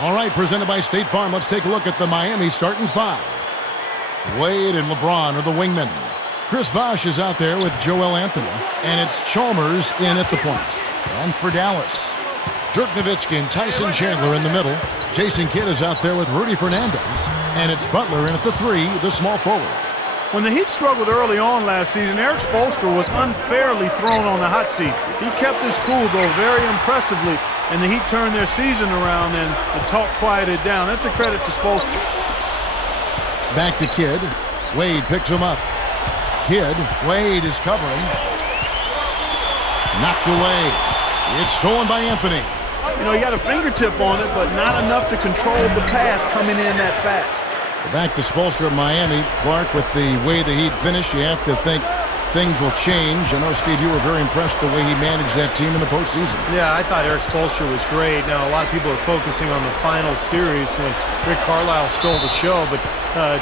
All right, presented by State Farm. Let's take a look at the Miami starting five. Wade and LeBron are the wingmen. Chris Bosh is out there with Joel Anthony, and it's Chalmers in at the point. And for Dallas, Dirk Nowitzki and Tyson Chandler in the middle. Jason Kidd is out there with Rudy Fernandez, and it's Butler in at the three, the small forward. When the Heat struggled early on last season, Eric Spoelstra was unfairly thrown on the hot seat. He kept his cool, though, very impressively, and the Heat turned their season around and the talk quieted down. That's a credit to Spoelstra. Back to Kidd. Wade picks him up. Kidd. Wade is covering. Knocked away. It's stolen by Anthony. You know, he got a fingertip on it, but not enough to control the pass coming in that fast. Back to Spoelstra of Miami. Clark, with the way the Heat finished, you have to think things will change. I know, Steve, you were very impressed the way he managed that team in the postseason. Yeah, I thought Eric Spoelstra was great. Now, a lot of people are focusing on the final series when Rick Carlisle stole the show, but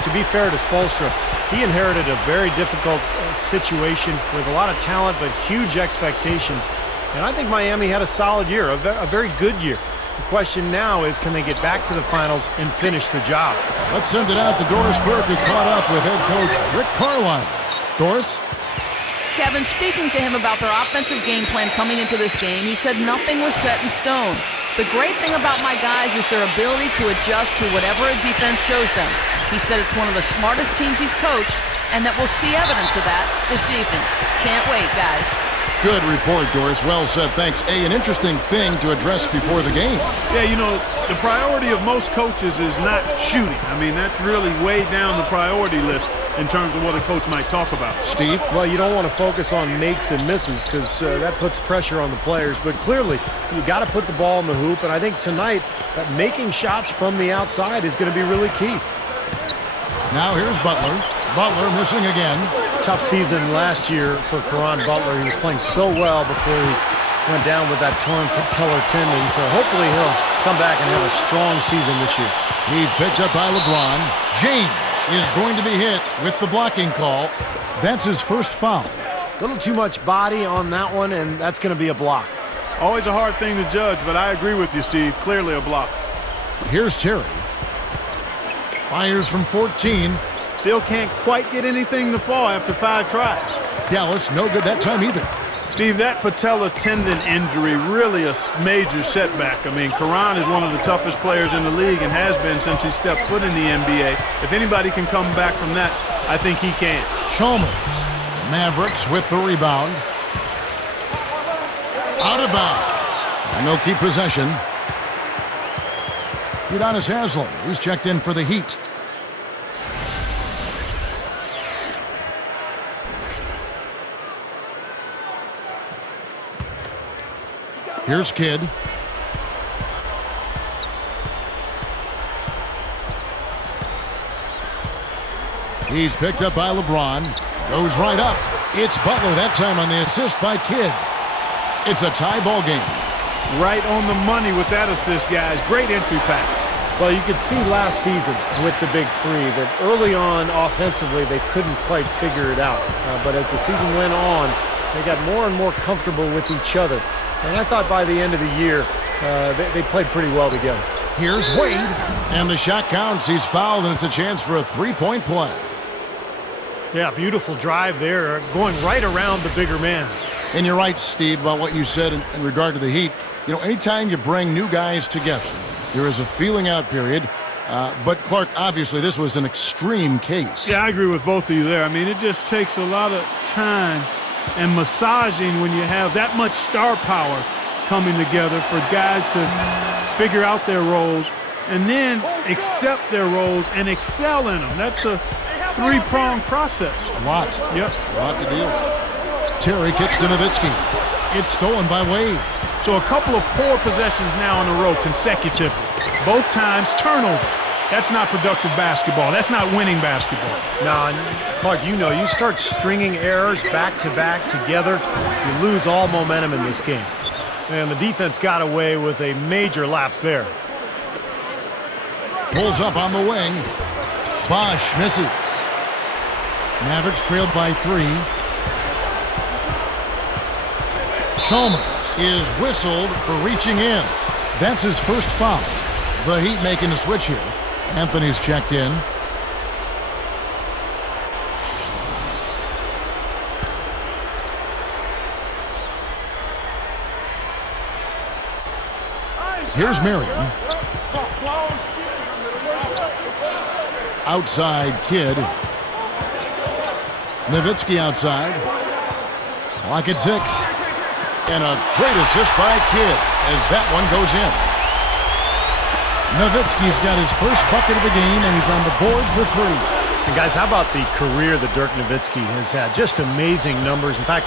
to be fair to Spoelstra, he inherited a very difficult situation with a lot of talent but huge expectations. And I think Miami had a solid year, a very good year. The question now is, can they get back to the finals and finish the job? Let's send it out to Doris Burke, who caught up with head coach Rick Carlisle. Doris? Kevin, speaking to him about their offensive game plan coming into this game, he said nothing was set in stone. The great thing about my guys is their ability to adjust to whatever a defense shows them. He said it's one of the smartest teams he's coached, and that we'll see evidence of that this evening. Can't wait, guys. Good report, Doris. Well said. Thanks. An interesting thing to address before the game. Yeah, you know, the priority of most coaches is not shooting. I mean, that's really way down the priority list in terms of what a coach might talk about. Steve? Well, you don't want to focus on makes and misses because that puts pressure on the players. But clearly, you got to put the ball in the hoop. And I think tonight, making shots from the outside is going to be really key. Now here's Butler. Butler missing again. Tough season last year for Caron Butler. He was playing so well before he went down with that torn patellar tendon. So hopefully he'll come back and have a strong season this year. He's picked up by LeBron. James is going to be hit with the blocking call. That's his first foul. A little too much body on that one, and that's going to be a block. Always a hard thing to judge, but I agree with you, Steve. Clearly a block. Here's Terry. Fires from 14. Still can't quite get anything to fall after 5 tries. Dallas, no good that time either. Steve, that patella tendon injury, really a major setback. I mean, Caron is one of the toughest players in the league and has been since he stepped foot in the NBA. If anybody can come back from that, I think he can. Chalmers. Mavericks with the rebound. Out of bounds. And they'll keep possession. Udonis Haslem. He's checked in for the Heat. Here's Kidd. He's picked up by LeBron. Goes right up. It's Butler that time on the assist by Kidd. It's a tie ball game. Right on the money with that assist, guys. Great entry pass. Well, you could see last season with the big three that early on offensively they couldn't quite figure it out. But as the season went on, they got more and more comfortable with each other. And I thought by the end of the year, they played pretty well together. Here's Wade, and the shot counts. He's fouled, and it's a chance for a three-point play. Yeah, beautiful drive there, going right around the bigger man. And you're right, Steve, about what you said in regard to the Heat. You know, anytime you bring new guys together, there is a feeling-out period. But, Clark, obviously, this was an extreme case. Yeah, I agree with both of you there. I mean, it just takes a lot of time and massaging when you have that much star power coming together for guys to figure out their roles and then accept their roles and excel in them. That's a three-pronged process. A lot. Yep. A lot to deal with. Terry kicks to Nowitzki. It's stolen by Wade. So a couple of poor possessions now in a row consecutively. Both times turnover. That's not productive basketball. That's not winning basketball. No, Clark, you know, you start stringing errors back-to-back together, you lose all momentum in this game. And the defense got away with a major lapse there. Pulls up on the wing. Bosh misses. Mavericks trailed by 3. Chalmers is whistled for reaching in. That's his first foul. The Heat making the switch here. Anthony's checked in. Here's Marion. Outside Kidd. Nowitzki outside. Clock at 6. And a great assist by Kidd as that one goes in. Nowitzki's got his first bucket of the game, and he's on the board for 3. And guys, how about the career that Dirk Nowitzki has had? Just amazing numbers. In fact,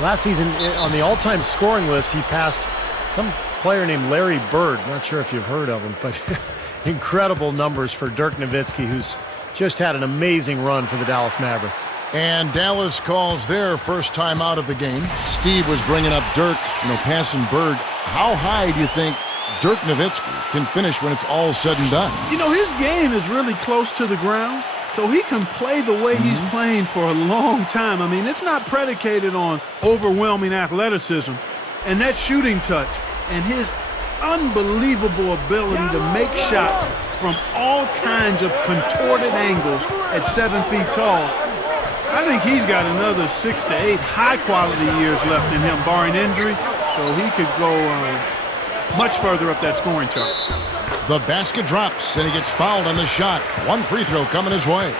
last season on the all-time scoring list, he passed some player named Larry Bird. Not sure if you've heard of him, but incredible numbers for Dirk Nowitzki, who's just had an amazing run for the Dallas Mavericks. And Dallas calls their first time out of the game. Steve was bringing up Dirk, passing Bird. How high do you think Dirk Nowitzki can finish when it's all said and done? His game is really close to the ground, so he can play the way he's playing for a long time. I mean, it's not predicated on overwhelming athleticism. And that shooting touch and his unbelievable ability to make shots from all kinds of contorted angles at 7 feet tall. I think he's got another 6 to 8 high-quality years left in him, barring injury, so he could go much further up that scoring chart. The basket drops, and he gets fouled on the shot. One free throw coming his way.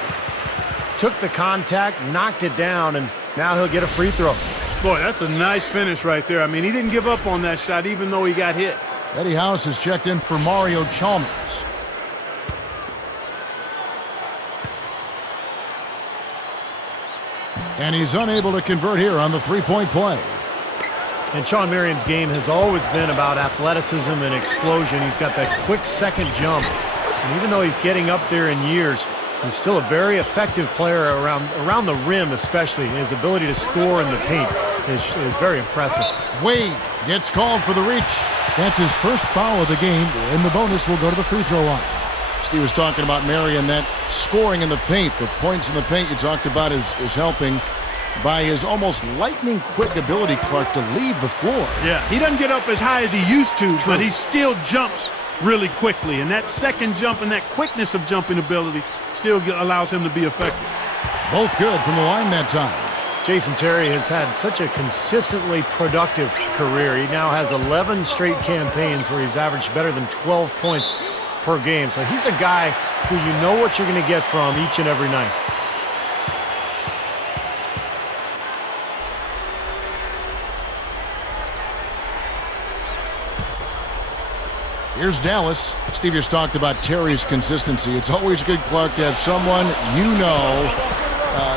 Took the contact, knocked it down, and now he'll get a free throw. Boy, that's a nice finish right there. I mean, he didn't give up on that shot even though he got hit. Eddie House has checked in for Mario Chalmers. And he's unable to convert here on the three-point play. And Sean Marion's game has always been about athleticism and explosion. He's got that quick second jump. And even though he's getting up there in years, he's still a very effective player around the rim, especially. His ability to score in the paint is very impressive. Wade gets called for the reach. That's his first foul of the game, and the bonus will go to the free throw line. Steve was talking about Marion, that scoring in the paint, the points in the paint you talked about is helping by his almost lightning-quick ability, Clark, to leave the floor. Yeah, he doesn't get up as high as he used to, but he still jumps really quickly. And that second jump and that quickness of jumping ability still allows him to be effective. Both good from the line that time. Jason Terry has had such a consistently productive career. He now has 11 straight campaigns where he's averaged better than 12 points per game. So he's a guy who you know what you're going to get from each and every night. Here's Dallas. Steve just talked about Terry's consistency. It's always good, Clark, to have someone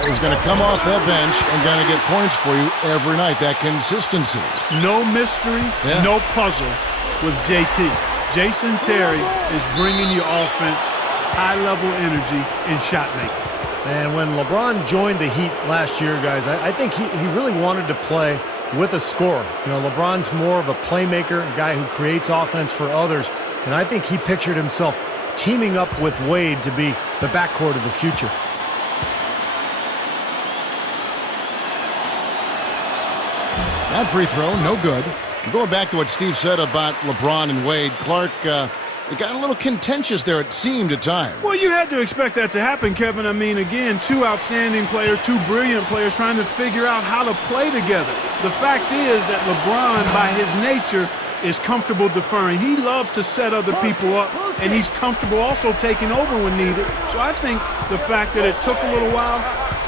is going to come off that bench and going to get points for you every night. That consistency. No mystery, no puzzle with JT. Jason Terry is bringing you offense, high-level energy, and shot making. And when LeBron joined the Heat last year, guys, I think he really wanted to play with a scorer. LeBron's more of a playmaker, a guy who creates offense for others, and I think he pictured himself teaming up with Wade to be the backcourt of the future. That free throw, no good. Going back to what Steve said about LeBron and Wade, Clark, it got a little contentious there, it seemed at times. Well, you had to expect that to happen, Kevin. I mean, again, two outstanding players, two brilliant players trying to figure out how to play together. The fact is that LeBron, by his nature, is comfortable deferring. He loves to set other people up, and he's comfortable also taking over when needed. So I think the fact that it took a little while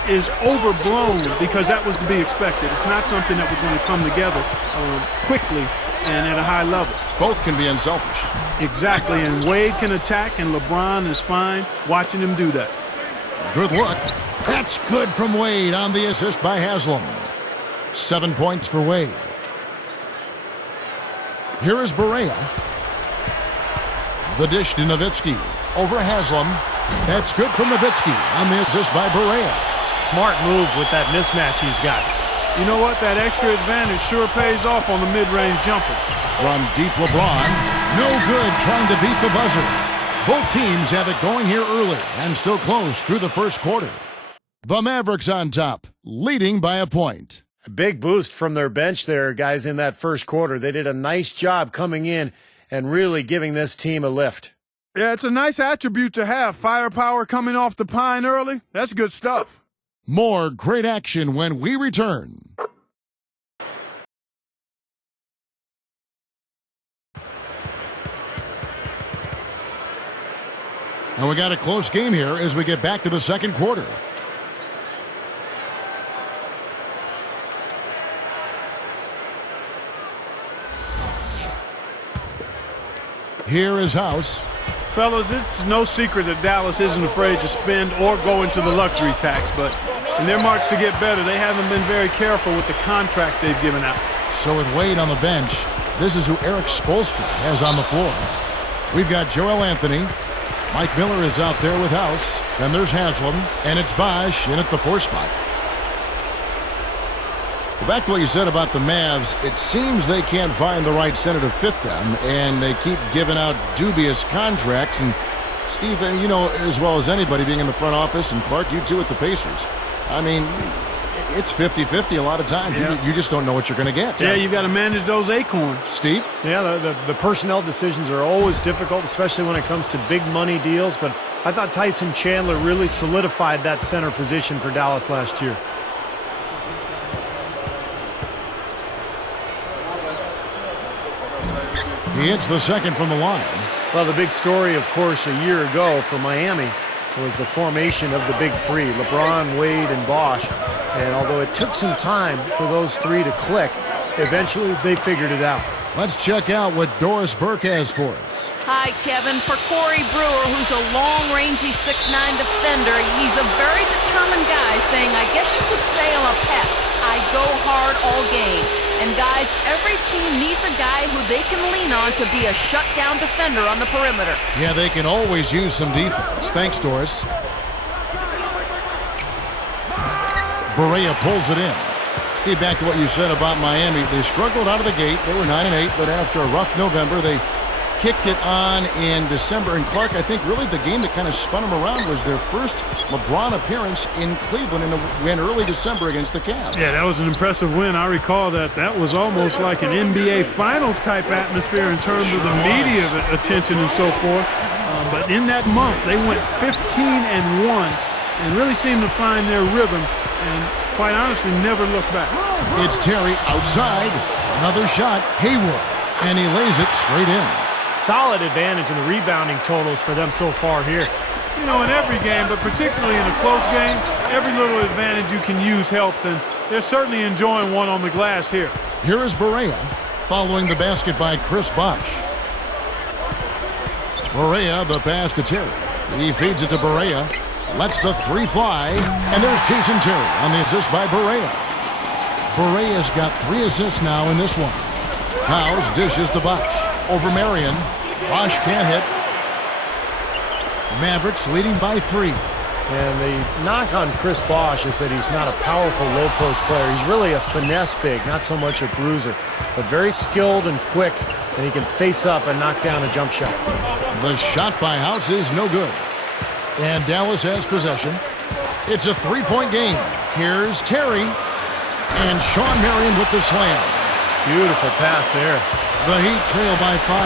is overblown because that was to be expected. It's not something that was going to come together quickly and at a high level. Both can be unselfish. Exactly, and Wade can attack, and LeBron is fine watching him do that. Good look. That's good from Wade on the assist by Haslam. 7 points for Wade. Here is Barea. The dish to Nowitzki. Over Haslam. That's good from Nowitzki on the assist by Barea. Smart move with that mismatch he's got. You know what? That extra advantage sure pays off on the mid-range jumper. From deep LeBron. No good trying to beat the buzzer. Both teams have it going here early and still close through the first quarter. The Mavericks on top, leading by a point. A big boost from their bench there, guys, in that first quarter. They did a nice job coming in and really giving this team a lift. Yeah, it's a nice attribute to have. Firepower coming off the pine early. That's good stuff. More great action when we return. And we got a close game here as we get back to the second quarter. Here is House. Fellas, it's no secret that Dallas isn't afraid to spend or go into the luxury tax, but in their march to get better, they haven't been very careful with the contracts they've given out. So with Wade on the bench, this is who Eric Spoelstra has on the floor. We've got Joel Anthony. Mike Miller is out there with House. Then there's Haslam, and it's Bosh in at the 4 spot. Well, back to what you said about the Mavs, it seems they can't find the right center to fit them, and they keep giving out dubious contracts. And Steve, you know as well as anybody being in the front office, and Clark, you too at the Pacers. I mean, it's 50-50 a lot of times. Yeah. You just don't know what you're going to get. Yeah, you've got to manage those acorns. Steve? Yeah, the personnel decisions are always difficult, especially when it comes to big money deals. But I thought Tyson Chandler really solidified that center position for Dallas last year. He hits the second from the line. Well, the big story, of course, a year ago for Miami was the formation of the big three, LeBron, Wade, and Bosh. And although it took some time for those three to click, eventually they figured it out. Let's check out what Doris Burke has for us. Hi, Kevin. For Corey Brewer, who's a long-rangey 6'9 defender, he's a very determined guy, saying, I guess you could say I'm a pest. I go hard all game. And guys, every team needs a guy who they can lean on to be a shutdown defender on the perimeter. Yeah, they can always use some defense. Thanks, Doris. Barea pulls it in. Steve, back to what you said about Miami. They struggled out of the gate. They were 9-8, but after a rough November, they kicked it on in December. And Clark, I think really the game that kind of spun them around was their first LeBron appearance in Cleveland in early December against the Cavs. Yeah, that was an impressive win. I recall that. That was almost like an NBA Finals type atmosphere in terms of the media attention and so forth. But in that month, they went 15-1 and really seemed to find their rhythm and, quite honestly, never looked back. It's Terry outside. Another shot. Hayward. And he lays it straight in. Solid advantage in the rebounding totals for them so far here. You know, in every game, but particularly in a close game, every little advantage you can use helps, and they're certainly enjoying one on the glass here. Here is Barea, following the basket by Chris Bosh. Barea, the pass to Terry. He feeds it to Barea, lets the three fly, and there's Jason Terry on the assist by Barea. Barea's got 3 assists now in this one. House dishes to Bosh. Over Marion. Bosh can't hit. Mavericks leading by 3. And the knock on Chris Bosh is that he's not a powerful low post player. He's really a finesse big, not so much a bruiser, but very skilled and quick, and he can face up and knock down a jump shot. The shot by House is no good. And Dallas has possession. It's a 3-point game. Here's Terry. And Sean Marion with the slam. Beautiful pass there. The Heat trail by 5.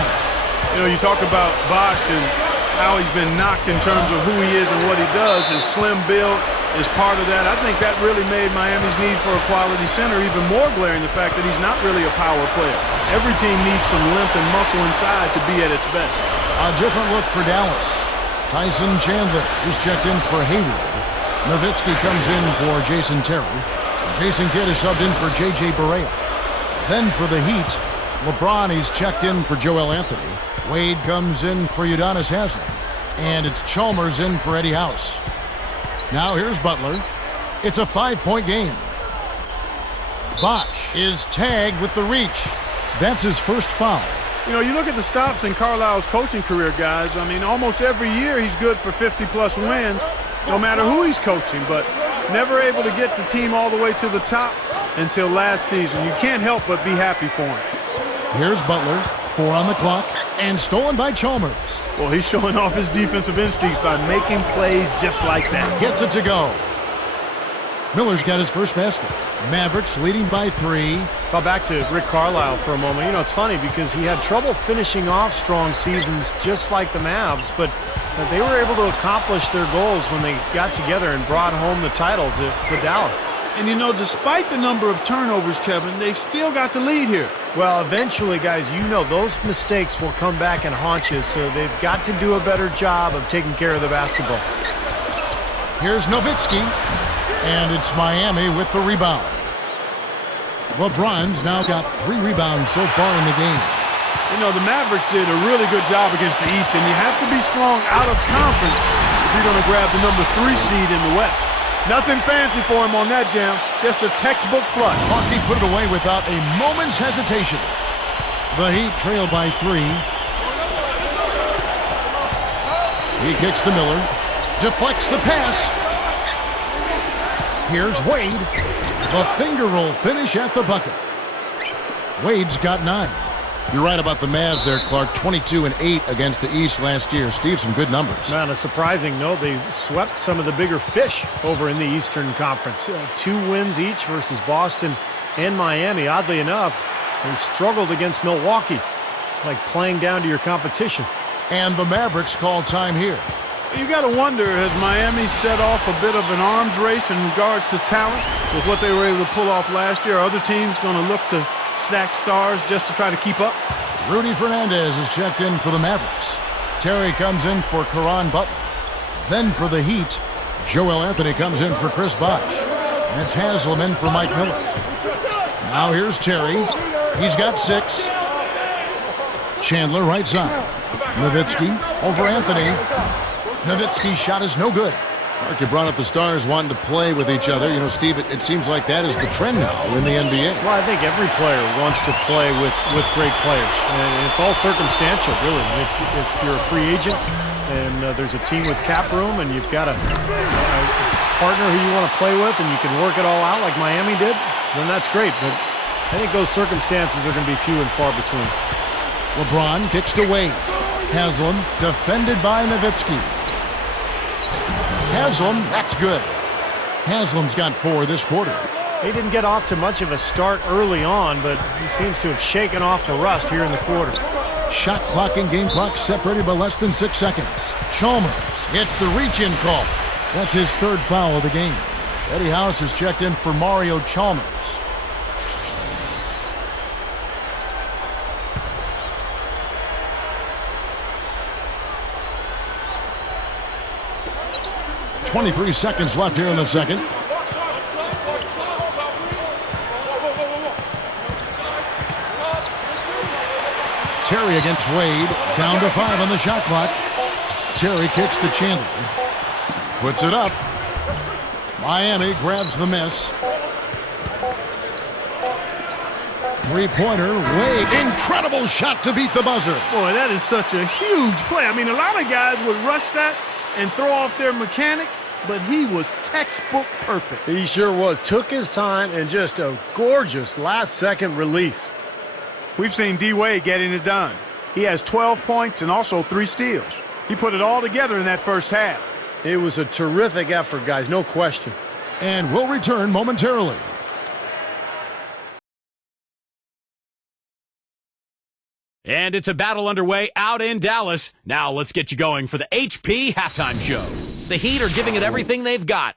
You know, you talk about Bosh and how he's been knocked in terms of who he is and what he does. His slim build is part of that. I think that really made Miami's need for a quality center even more glaring, the fact that he's not really a power player. Every team needs some length and muscle inside to be at its best. A different look for Dallas. Tyson Chandler is checked in for Hayward. Nowitzki comes in for Jason Terry. Jason Kidd is subbed in for J.J. Barea. Then for the Heat, LeBron is checked in for Joel Anthony. Wade comes in for Udonis Haslem. And it's Chalmers in for Eddie House. Now here's Butler. It's a 5-point game. Bosh is tagged with the reach. That's his first foul. You know, you look at the stops in Carlisle's coaching career, guys. I mean, almost every year he's good for 50-plus wins, no matter who he's coaching, but never able to get the team all the way to the top until last season. You can't help but be happy for him. Here's Butler, 4 on the clock, and stolen by Chalmers. Well, he's showing off his defensive instincts by making plays just like that. Gets it to go. Miller's got his first basket. Mavericks leading by 3. Well, back to Rick Carlisle for a moment. You know, it's funny because he had trouble finishing off strong seasons just like the Mavs, but they were able to accomplish their goals when they got together and brought home the title to Dallas. And, you know, despite the number of turnovers, Kevin, they've still got the lead here. Well, eventually, guys, you know those mistakes will come back and haunt you, so they've got to do a better job of taking care of the basketball. Here's Nowitzki, and it's Miami with the rebound. LeBron's now got 3 rebounds so far in the game. You know, the Mavericks did a really good job against the East, and you have to be strong out of conference if you're going to grab the number 3 seed in the West. Nothing fancy for him on that jam, just a textbook flush. Hockey put it away without a moment's hesitation. The Heat trail by 3. He kicks to Miller, deflects the pass. Here's Wade. The finger roll finish at the bucket. Wade's got 9. You're right about the Mavs there, Clark. 22-8 against the East last year. Steve, some good numbers. Man, a surprising note, they swept some of the bigger fish over in the Eastern Conference. 2 wins each versus Boston and Miami. Oddly enough, they struggled against Milwaukee, like playing down to your competition. And the Mavericks call time here. You got to wonder, has Miami set off a bit of an arms race in regards to talent with what they were able to pull off last year? Are other teams going to look to stack stars just to try to keep up? Rudy Fernandez is checked in for the Mavericks. Terry comes in for Caron Butler. Then for the Heat, Joel Anthony comes in for Chris Bosh. That's Haslam in for Mike Miller. Now here's Terry. He's got 6. Chandler right side. Nowitzki over Anthony. Nowitzki's shot is no good. Mark, you brought up the stars wanting to play with each other. You know, Steve, it seems like that is the trend now in the NBA. Well, I think every player wants to play with great players. And it's all circumstantial, really. If you're a free agent and there's a team with cap room and you've got a partner who you want to play with and you can work it all out like Miami did, then that's great. But I think those circumstances are going to be few and far between. LeBron kicks to Wade. Haslam defended by Nowitzki. Haslam, that's good. Haslam's got 4 this quarter. He didn't get off to much of a start early on, but he seems to have shaken off the rust here in the quarter. Shot clock and game clock separated by less than 6 seconds. Chalmers gets the reach-in call. That's his 3rd foul of the game. Eddie House is checked in for Mario Chalmers. .23 seconds left here in the second. Terry against Wade. Down to 5 on the shot clock. Terry kicks to Chandler. Puts it up. Miami grabs the miss. Three-pointer. Wade. Incredible shot to beat the buzzer. Boy, that is such a huge play. I mean, a lot of guys would rush that and throw off their mechanics, but he was textbook perfect. He sure was. Took his time and just a gorgeous last-second release. We've seen D-Wade getting it done. He has 12 points and also 3 steals. He put it all together in that first half. It was a terrific effort, guys, no question. And we'll return momentarily. And it's a battle underway out in Dallas. Now let's get you going for the HP halftime show. The Heat are giving it everything they've got.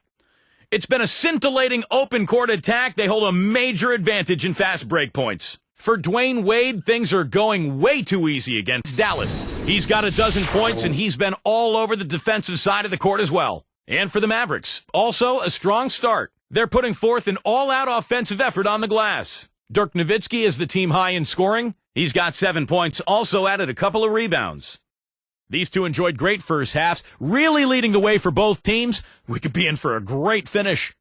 It's been a scintillating open court attack. They hold a major advantage in fast break points. For Dwayne Wade, things are going way too easy against Dallas. He's got 12 points, and he's been all over the defensive side of the court as well. And for the Mavericks, also a strong start. They're putting forth an all-out offensive effort on the glass. Dirk Nowitzki is the team high in scoring. He's got 7 points, also added a couple of rebounds. These two enjoyed great first halves, really leading the way for both teams. We could be in for a great finish.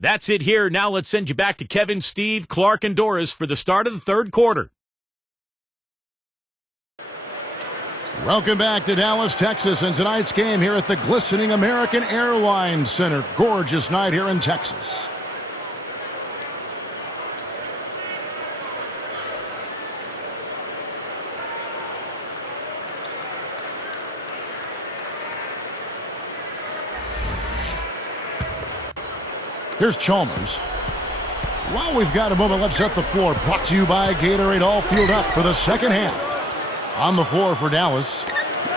That's it here. Now let's send you back to Kevin, Steve, Clark, and Doris for the start of the third quarter. Welcome back to Dallas, Texas, and tonight's game here at the glistening American Airlines Center. Gorgeous night here in Texas. Here's Chalmers. While we've got a moment, let's set the floor. Brought to you by Gatorade, all fueled up for the second half. On the floor for Dallas,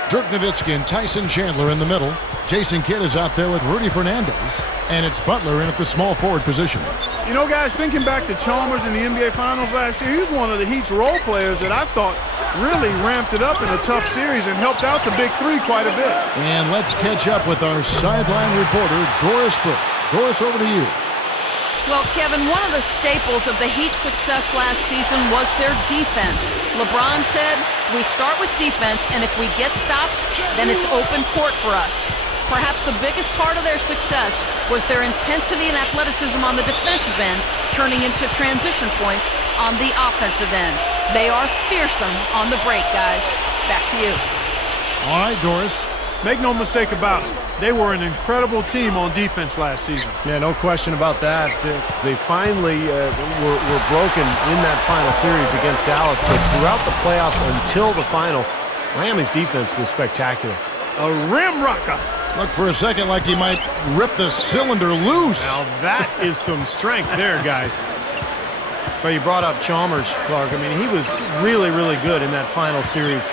Dirk Nowitzki and Tyson Chandler in the middle. Jason Kidd is out there with Rudy Fernandez. And it's Butler in at the small forward position. You know, guys, thinking back to Chalmers in the NBA Finals last year, he was one of the Heat's role players that I thought really ramped it up in a tough series and helped out the Big Three quite a bit. And let's catch up with our sideline reporter, Doris Burke. Doris, over to you. Well, Kevin, one of the staples of the Heat's success last season was their defense. LeBron said, we start with defense, and if we get stops, then it's open court for us. Perhaps the biggest part of their success was their intensity and athleticism on the defensive end, turning into transition points on the offensive end. They are fearsome on the break, guys. Back to you. All right, Doris. Make no mistake about it. They were an incredible team on defense last season. Yeah, no question about that. They finally were broken in that final series against Dallas, but throughout the playoffs until the finals, Miami's defense was spectacular. A rim rocker. Looked for a second like he might rip the cylinder loose. Now that is some strength there, guys. Well, you brought up Chalmers, Clark. I mean, he was really, really good in that final series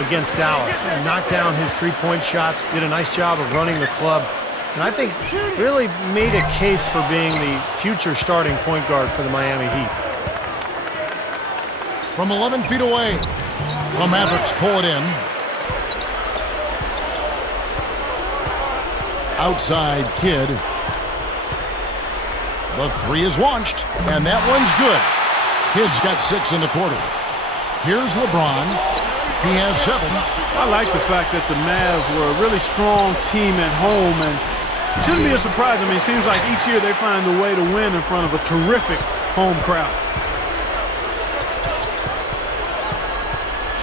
against Dallas. He knocked down his three-point shots, did a nice job of running the club, and I think really made a case for being the future starting point guard for the Miami Heat. From 11 feet away, the Mavericks pull it in. Outside Kidd. The three is launched, and that one's good. Kidd's got 6 in the quarter. Here's LeBron. He has 7. I like the fact that the Mavs were a really strong team at home, and it shouldn't be a surprise. I mean, it seems like each year they find a way to win in front of a terrific home crowd.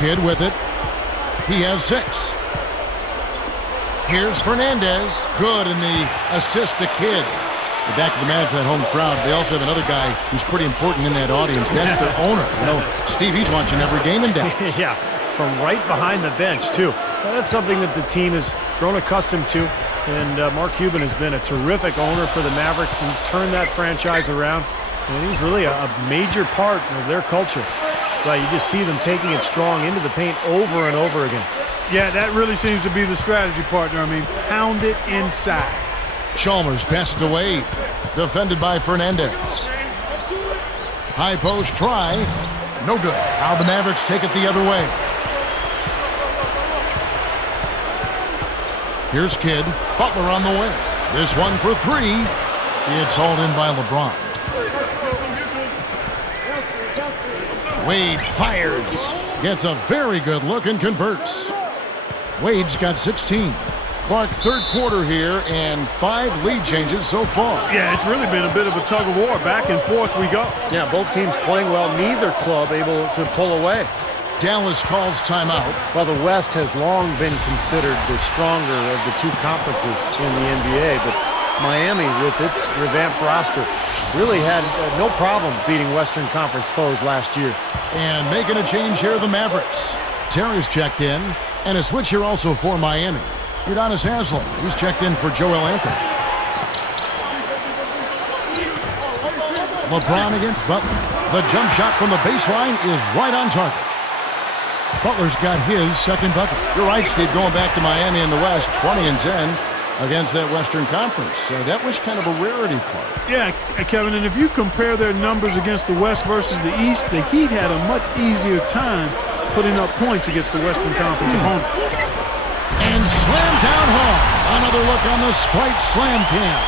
Kidd with it. He has 6. Here's Fernandez. Good in the assist to Kidd. Back to the Mavs, that home crowd. They also have another guy who's pretty important in that audience. That's their owner. You know, Steve, he's watching every game in Dallas. Yeah, from right behind the bench, too. That's something that the team has grown accustomed to. And Mark Cuban has been a terrific owner for the Mavericks. He's turned that franchise around. And he's really a major part of their culture. But you just see them taking it strong into the paint over and over again. Yeah, that really seems to be the strategy, partner. I mean, pound it inside. Chalmers passed away. Defended by Fernandez. High post try. No good. Now the Mavericks take it the other way. Here's Kidd. Butler on the wing. This one for 3. It's hauled in by LeBron. Wade fires. Gets a very good look and converts. Wade's got 16. Clark, third quarter here, and 5 lead changes so far. Yeah, it's really been a bit of a tug of war. Back and forth we go. Yeah, both teams playing well. Neither club able to pull away. Dallas calls timeout. Well, the West has long been considered the stronger of the two conferences in the NBA, but Miami, with its revamped roster, really had no problem beating Western Conference foes last year. And making a change here, the Mavericks. Terry's checked in, and a switch here also for Miami. Udonis Haslem, he's checked in for Joel Anthony. LeBron against Butler. The jump shot from the baseline is right on target. Butler's got his second bucket. You're right, Steve, going back to Miami in the West, 20-10 against that Western Conference. So that was kind of a rarity, Clark. Yeah, Kevin, and if you compare their numbers against the West versus the East, the Heat had a much easier time putting up points against the Western Conference opponent. And slam down hard. Another look on the Sprite Slam Cam.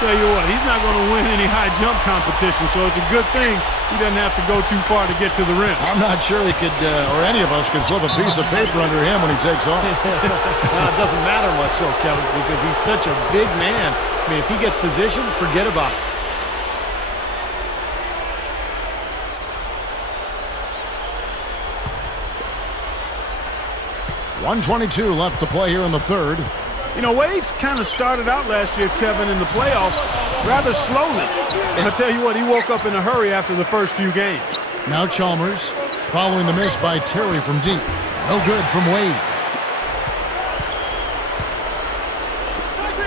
Tell you what, he's not going to win any high jump competition, so it's a good thing he doesn't have to go too far to get to the rim. I'm not sure he could, or any of us could slip a piece of paper under him when he takes off. It doesn't matter much, though, Kevin, because he's such a big man. I mean, if he gets positioned, forget about it. .122 left to play here in the third. You know, Wade's kind of started out last year, Kevin, in the playoffs rather slowly. I'll tell you what, he woke up in a hurry after the first few games. Now Chalmers, following the miss by Terry from deep. No good from Wade.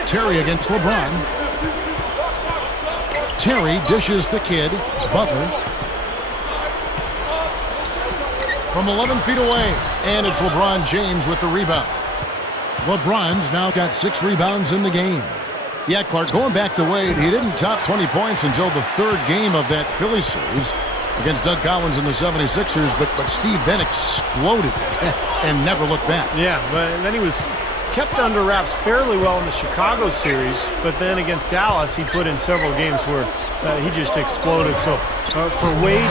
Terry against LeBron. Terry dishes the kid. Butler. From 11 feet away. And it's LeBron James with the rebound. LeBron's now got 6 rebounds in the game. Yeah, Clark, going back to Wade, he didn't top 20 points until the 3rd game of that Philly series against Doug Collins and the 76ers, but Steve then exploded and never looked back. Yeah, but then he was kept under wraps fairly well in the Chicago series, but then against Dallas, he put in several games where he just exploded. So for Wade,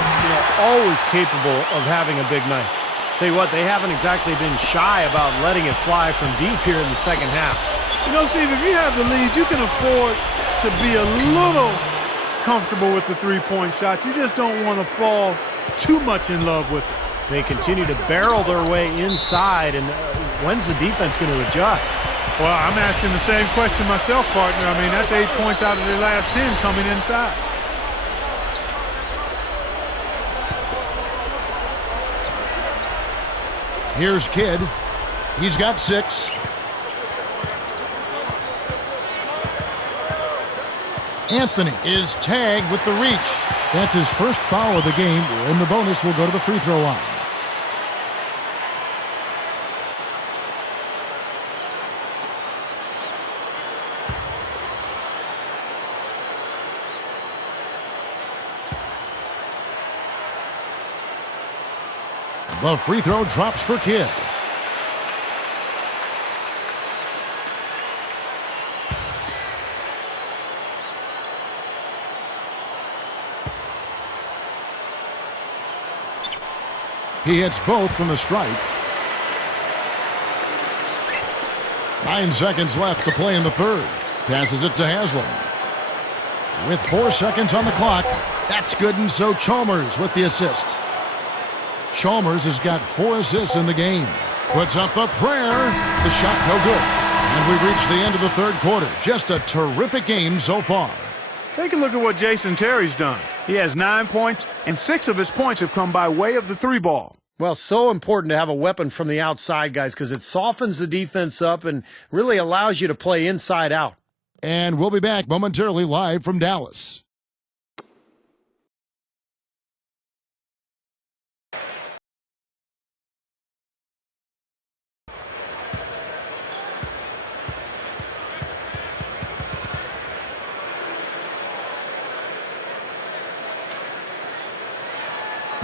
always capable of having a big night. Tell you what, they haven't exactly been shy about letting it fly from deep here in the second half. You know, Steve, if you have the lead, you can afford to be a little comfortable with the three-point shots. You just don't want to fall too much in love with it. They continue to barrel their way inside, and when's the defense going to adjust? Well, I'm asking the same question myself, partner. I mean, that's 8 points out of their last 10 coming inside. Here's Kidd. He's got 6. Anthony is tagged with the reach. That's his first foul of the game, and the bonus will go to the free throw line. The free throw drops for Kidd. He hits both from the stripe. 9 seconds left to play in the 3rd. Passes it to Haslam. With 4 seconds on the clock, that's good, and so Chalmers with the assist. Chalmers has got 4 assists in the game. Puts up a prayer. The shot no good. And we've reached the end of the 3rd quarter. Just a terrific game so far. Take a look at what Jason Terry's done. He has 9 points, and 6 of his points have come by way of the 3-ball. Well, so important to have a weapon from the outside, guys, because it softens the defense up and really allows you to play inside out. And we'll be back momentarily live from Dallas.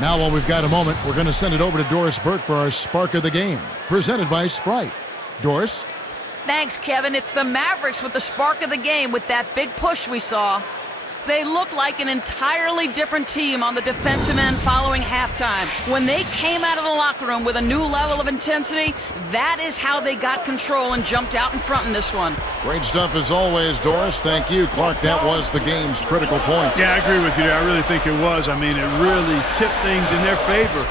Now, while we've got a moment, we're going to send it over to Doris Burke for our Spark of the Game, presented by Sprite. Doris? Thanks, Kevin. It's the Mavericks with the spark of the game with that big push we saw. They looked like an entirely different team on the defensive end following halftime. When they came out of the locker room with a new level of intensity, that is how they got control and jumped out in front in this one. Great stuff as always, Doris. Thank you. Clark, that was the game's critical point. Yeah, I agree with you there. I really think it was. I mean, it really tipped things in their favor.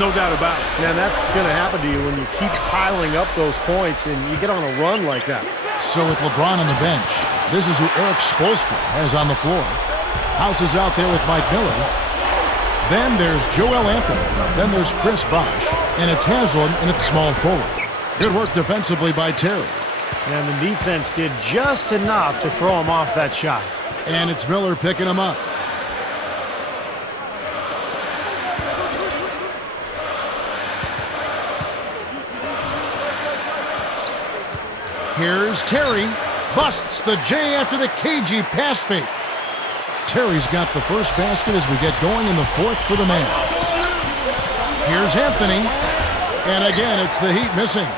No doubt about it. Yeah, that's going to happen to you when you keep piling up those points and you get on a run like that. So with LeBron on the bench, this is who Eric Spoelstra has on the floor. House is out there with Mike Miller. Then there's Joel Anthony. Then there's Chris Bosh. And it's Haslam and it's small forward. Good work defensively by Terry. And the defense did just enough to throw him off that shot. And it's Miller picking him up. Here's Terry. Busts the J after the cagey pass fake. Terry's got the first basket as we get going in the 4th for the Mavs. Here's Anthony. And again, it's the Heat missing.